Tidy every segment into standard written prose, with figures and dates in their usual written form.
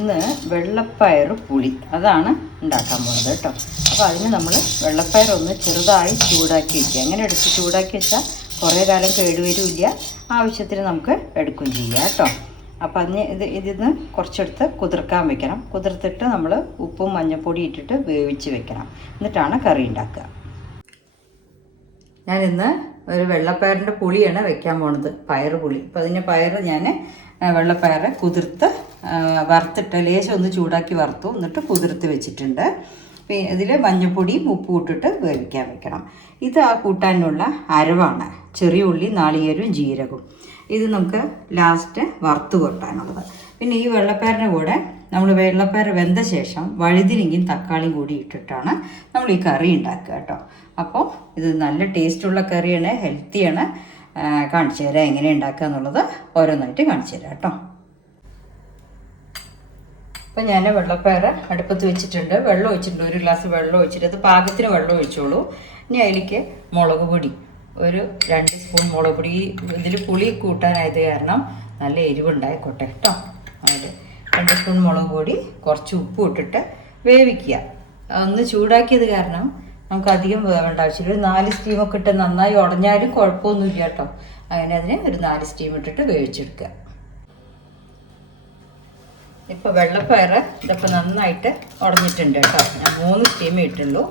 ഇന്ന് വെള്ളപ്പയർ പുളി അതാണ് ഉണ്ടാക്കാൻ പോകുന്നത് കേട്ടോ. അപ്പോൾ അതിന് നമ്മൾ വെള്ളപ്പയർ ഒന്ന് ചെറുതായി ചൂടാക്കി വയ്ക്കുക. അങ്ങനെ എടുത്ത് ചൂടാക്കി വെച്ചാൽ കുറേ കാലം കേടുവരില്ല, ആവശ്യത്തിന് നമുക്ക് എടുക്കുകയും ചെയ്യാം കേട്ടോ. അപ്പം അതിന് ഇതിന്ന് കുറച്ചെടുത്ത് കുതിർക്കാൻ വെക്കണം. കുതിർത്തിട്ട് നമ്മൾ ഉപ്പും മഞ്ഞൾപ്പൊടി ഇട്ടിട്ട് വേവിച്ച് വെക്കണം. എന്നിട്ടാണ് കറി ഉണ്ടാക്കുക. ഞാനിന്ന് ഒരു വെള്ളപ്പയറിൻ്റെ പുളിയാണ് വെക്കാൻ പോണത്, പയർ പുളി. അപ്പോൾ അതിന് പയർ ഞാൻ വെള്ളപ്പയർ കുതിർത്ത് വറുത്തിട്ട് ലേശം ഒന്ന് ചൂടാക്കി വറുത്തു, എന്നിട്ട് കുതിർത്ത് വെച്ചിട്ടുണ്ട്. പിന്നെ ഇതിൽ മഞ്ഞൾപ്പൊടിയും ഉപ്പും ഇട്ടിട്ട് വേവിക്കാൻ വെക്കണം. ഇത് ആ കൂട്ടാനുള്ള അരവാണ്. ചെറിയ ഉള്ളി, നാളികേരവും ജീരകവും. ഇത് നമുക്ക് ലാസ്റ്റ് വറുത്ത് കൊട്ടാനുള്ളത്. പിന്നെ ഈ വെള്ളപ്പയറിൻ്റെ കൂടെ നമ്മൾ വെള്ളപ്പയർ വെന്ത ശേഷം വഴുതിനങ്ങയും തക്കാളിയും കൂടി ഇട്ടിട്ടാണ് നമ്മൾ ഈ കറി ഉണ്ടാക്കുക കേട്ടോ. അപ്പോൾ ഇത് നല്ല ടേസ്റ്റുള്ള കറിയാണ്, ഹെൽത്തിയാണ്. കാണിച്ചു തരാം എങ്ങനെ ഉണ്ടാക്കുക എന്നുള്ളത്, ഓരോന്നായിട്ട് കാണിച്ചു തരാം കേട്ടോ. അപ്പോൾ ഞാൻ വെള്ളപ്പയർ അടുപ്പത്ത് വെച്ചിട്ടുണ്ട്, വെള്ളം ഒഴിച്ചിട്ടുണ്ട്. ഒരു ഗ്ലാസ് വെള്ളം ഒഴിച്ചിട്ട് അത് പാകത്തിന് വെള്ളം ഒഴിച്ചോളൂ. ഇനി അതിലേക്ക് മുളക് പൊടി, ഒരു 2 സ്പൂൺ മുളക് പൊടി. ഇതിൽ പുളി കൂട്ടാനായത് കാരണം നല്ല എരിവുണ്ടായിക്കോട്ടെ കേട്ടോ. അതിൽ 2 സ്പൂൺ മുളക് പൊടി, കുറച്ച് ഉപ്പ് ഇട്ടിട്ട് വേവിക്കുക. ഒന്ന് ചൂടാക്കിയത് കാരണം നമുക്ക് അധികം വേവേണ്ട ആവശ്യമില്ല. ഒരു 4 സ്റ്റീമൊക്കെ ഇട്ട് നന്നായി ഉടഞ്ഞാലും കുഴപ്പമൊന്നുമില്ല കേട്ടോ. അങ്ങനെ അതിന് ഒരു 4 സ്റ്റീം ഇട്ടിട്ട് വേവിച്ചെടുക്കുക. ഇപ്പോൾ വെള്ളപ്പയർ ഇതൊക്കെ നന്നായിട്ട് ഉടഞ്ഞിട്ടുണ്ട് കേട്ടോ. ഞാൻ 3 സ്റ്റീമേ ഇട്ടുള്ളൂ,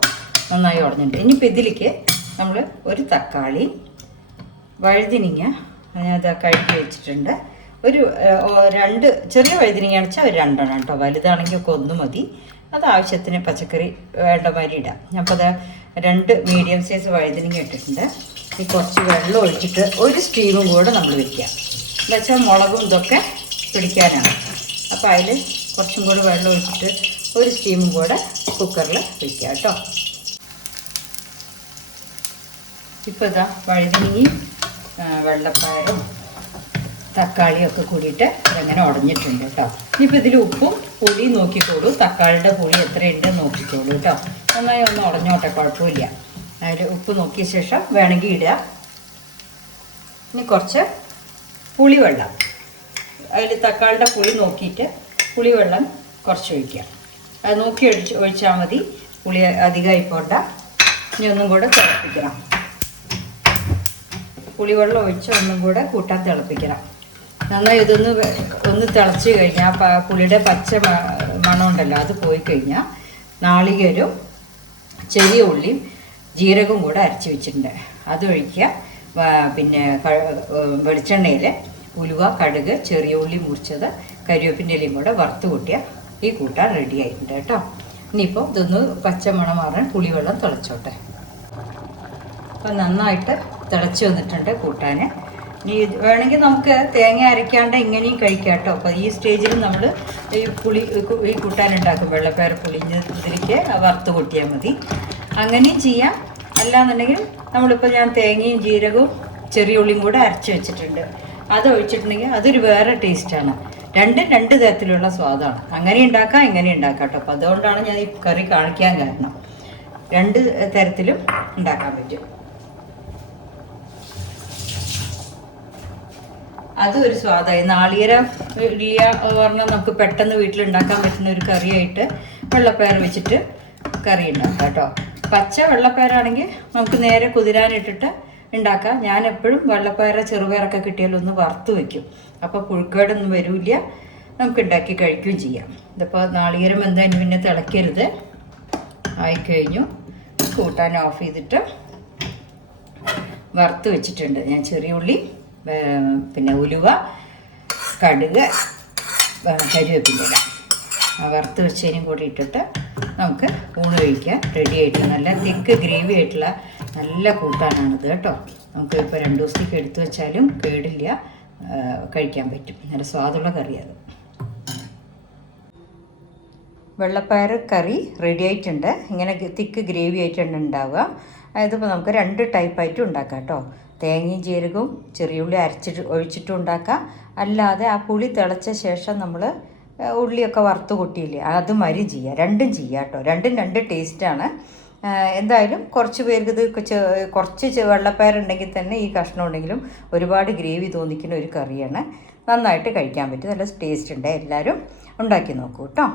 നന്നായി ഉടഞ്ഞിട്ടുണ്ട്. ഇനിയിപ്പോൾ ഇതിലേക്ക് നമ്മൾ ഒരു തക്കാളി, വഴുതിനിങ്ങ ഞാനത് കഴുകി വെച്ചിട്ടുണ്ട്. ഒരു 2 ചെറിയ വഴുതിനിങ്ങ അടച്ചാൽ ഒരു 2 എണ്ണം കേട്ടോ. വലുതാണെങ്കിൽ ഒക്കെ 1 മതി. അത് ആവശ്യത്തിന് പച്ചക്കറി വേണ്ട മാതിരി ഇടാം. അപ്പോൾ അത് 2 മീഡിയം സൈസ് വഴുതിനിങ്ങ ഇട്ടിട്ടുണ്ട്. ഈ കുറച്ച് വെള്ളം ഒഴിച്ചിട്ട് ഒരു സ്റ്റീമും കൂടെ നമ്മൾ വയ്ക്കുക. എന്താ വെച്ചാൽ മുളകും ഇതൊക്കെ പിടിക്കാനാണ്. അപ്പോൾ അതിൽ കുറച്ചും കൂടെ വെള്ളം ഒഴിച്ചിട്ട് ഒരു സ്റ്റീമും കൂടെ കുക്കറിൽ വയ്ക്കുക കേട്ടോ. ഇപ്പോൾ ഇതാ വഴുതിനിങ്ങയും വെള്ളപ്പയറും തക്കാളിയും ഒക്കെ കൂടിയിട്ട് ഇതങ്ങനെ ഉടഞ്ഞിട്ടുണ്ട് കേട്ടോ. ഇനിയിപ്പോൾ ഇതിൽ ഉപ്പും പുളിയും നോക്കിക്കോളൂ, തക്കാളിയുടെ പുളി എത്രയുണ്ട് നോക്കിക്കോളൂ കേട്ടോ. നന്നായി ഒന്ന് ഉടഞ്ഞോട്ടെ, കുഴപ്പമില്ല. അതിൽ ഉപ്പ് നോക്കിയ ശേഷം വേണമെങ്കിൽ ഇടുക. ഇനി കുറച്ച് പുളിവെള്ളം, അതിൽ തക്കാളിയുടെ പുളി നോക്കിയിട്ട് പുളിവെള്ളം കുറച്ച് ഒഴിക്കുക. അത് നോക്കി ഒഴിച്ചാൽ മതി, പുളി അധികമായി പോണ്ട. ഇനി ഒന്നും കൂടെ തിളപ്പിക്കണം. പുളിവെള്ളം ഒഴിച്ച് ഒന്നും കൂടെ കൂട്ടാൻ തിളപ്പിക്കണം. നന്നായി ഒന്ന് തിളച്ച് കഴിഞ്ഞാൽ പുളിയുടെ പച്ച മണം ഉണ്ടല്ലോ, അത് പോയി കഴിഞ്ഞാൽ നാളികേരവും ചെറിയ ഉള്ളിയും ജീരകവും കൂടെ അരച്ച് വെച്ചിട്ടുണ്ട്, അത് ഒഴിക്കുക. പിന്നെ വെളിച്ചെണ്ണയിൽ ഉലുവ, കടുക്, ചെറിയ ഉള്ളി മുറിച്ചത്, കരിവേപ്പിൻ്റെ ഇലയും കൂടെ വറുത്ത് കൂട്ടിയാൽ ഈ കൂട്ടാൻ റെഡി ആയിട്ടുണ്ട് കേട്ടോ. ഇനിയിപ്പോൾ ഇതൊന്ന് പച്ചമണം മാറാൻ പുളിവെള്ളം തിളച്ചോട്ടെ. അപ്പം നന്നായിട്ട് തിളച്ച് വന്നിട്ടുണ്ട് കൂട്ടാൻ. ഇനി വേണമെങ്കിൽ നമുക്ക് തേങ്ങ അരയ്ക്കാണ്ട് ഇങ്ങനെയും കഴിക്കാം കേട്ടോ. അപ്പോൾ ഈ സ്റ്റേജിൽ നമ്മൾ ഈ കൂട്ടാൻ ഉണ്ടാക്കും. വെള്ളപ്പയർ പുളി ഇതിലേക്ക് വറുത്ത് കൂട്ടിയാൽ മതി, അങ്ങനെയും ചെയ്യാം. അല്ലാന്നുണ്ടെങ്കിൽ നമ്മളിപ്പോൾ ഞാൻ തേങ്ങയും ജീരകവും ചെറിയ ഉള്ളിയും കൂടെ അരച്ച് വെച്ചിട്ടുണ്ട്, അത് ഒഴിച്ചിട്ടുണ്ടെങ്കിൽ അതൊരു വേറെ ടേസ്റ്റാണ്. രണ്ടും 2 തരത്തിലുള്ള സ്വാദാണ്. അങ്ങനെ ഉണ്ടാക്കാം, ഇങ്ങനെ ഉണ്ടാക്കാം കേട്ടോ. അപ്പോൾ അതുകൊണ്ടാണ് ഞാൻ ഈ കറി കാണിക്കാൻ കാരണം. 2 തരത്തിലും ഉണ്ടാക്കാൻ പറ്റും. അതും ഒരു സ്വാദായി. നാളികേരം ഇല്ല പറഞ്ഞാൽ നമുക്ക് പെട്ടെന്ന് വീട്ടിലുണ്ടാക്കാൻ പറ്റുന്ന ഒരു കറിയായിട്ട് വെള്ളപ്പയർ വെച്ചിട്ട് കറി ഉണ്ടാക്കാം കേട്ടോ. പച്ച വെള്ളപ്പയറാണെങ്കിൽ നമുക്ക് നേരെ കുതിരാനിട്ടിട്ട് ഉണ്ടാക്കാം. ഞാൻ എപ്പോഴും വെള്ളപ്പയറ് ചെറുപയറൊക്കെ കിട്ടിയാലും ഒന്ന് വറുത്ത് വയ്ക്കും. അപ്പോൾ പുഴുക്കേടൊന്നും വരില്ല, നമുക്ക് ഉണ്ടാക്കി കഴിക്കുകയും ചെയ്യാം. ഇതിപ്പോൾ നാളികേരം എന്തായാലും പിന്നെ തിളയ്ക്കരുത്. ആയിക്കഴിഞ്ഞു കൂട്ടാൻ ഓഫ് ചെയ്തിട്ട് വറുത്ത് വെച്ചിട്ടുണ്ട് ഞാൻ ചെറിയ ഉള്ളി, പിന്നെ ഉലുവ, കടുക്, കരിവേപ്പിൻ്റെ ഇല വറുത്ത് വെച്ചതിനും കൂടി ഇട്ടിട്ട് നമുക്ക് ഊണ് കഴിക്കാൻ റെഡി ആയിട്ട് നല്ല തിക്ക് ഗ്രേവി ആയിട്ടുള്ള നല്ല കൂട്ടാനാണിത് കേട്ടോ. നമുക്ക് ഇപ്പോൾ 2 ദിവസത്തേക്ക് എടുത്തു വെച്ചാലും കേടില്ല, കഴിക്കാൻ പറ്റും. നല്ല സ്വാദുള്ള കറിയത്. വെള്ളപ്പയർ കറി റെഡി ആയിട്ടുണ്ട്. ഇങ്ങനെ തിക്ക് ഗ്രേവി ആയിട്ടാണ് ഉണ്ടാവുക. ഇതിപ്പോൾ നമുക്ക് 2 ടൈപ്പായിട്ടും ഉണ്ടാക്കാം കേട്ടോ. തേങ്ങയും ജീരകവും ചെറിയ ഉള്ളി ഒഴിച്ചിട്ടും ഉണ്ടാക്കാം. അല്ലാതെ ആ പുളി തിളച്ച ശേഷം നമ്മൾ ഉള്ളിയൊക്കെ വറുത്ത് കൊട്ടിയില്ലേ, അതുമാതിരി ചെയ്യാം. രണ്ടും ചെയ്യാം കേട്ടോ. രണ്ടും 2 ടേസ്റ്റാണ്. എന്തായാലും കുറച്ച് പേർക്ക് ഇത് കുറച്ച് വെള്ളപ്പയറുണ്ടെങ്കിൽ തന്നെ ഈ കഷ്ണം ഉണ്ടെങ്കിലും ഒരുപാട് ഗ്രേവി തോന്നിക്കുന്ന ഒരു കറിയാണ്. നന്നായിട്ട് കഴിക്കാൻ പറ്റും, നല്ല ടേസ്റ്റ് ഉണ്ട്. എല്ലാവരും ഉണ്ടാക്കി നോക്കൂ കേട്ടോ.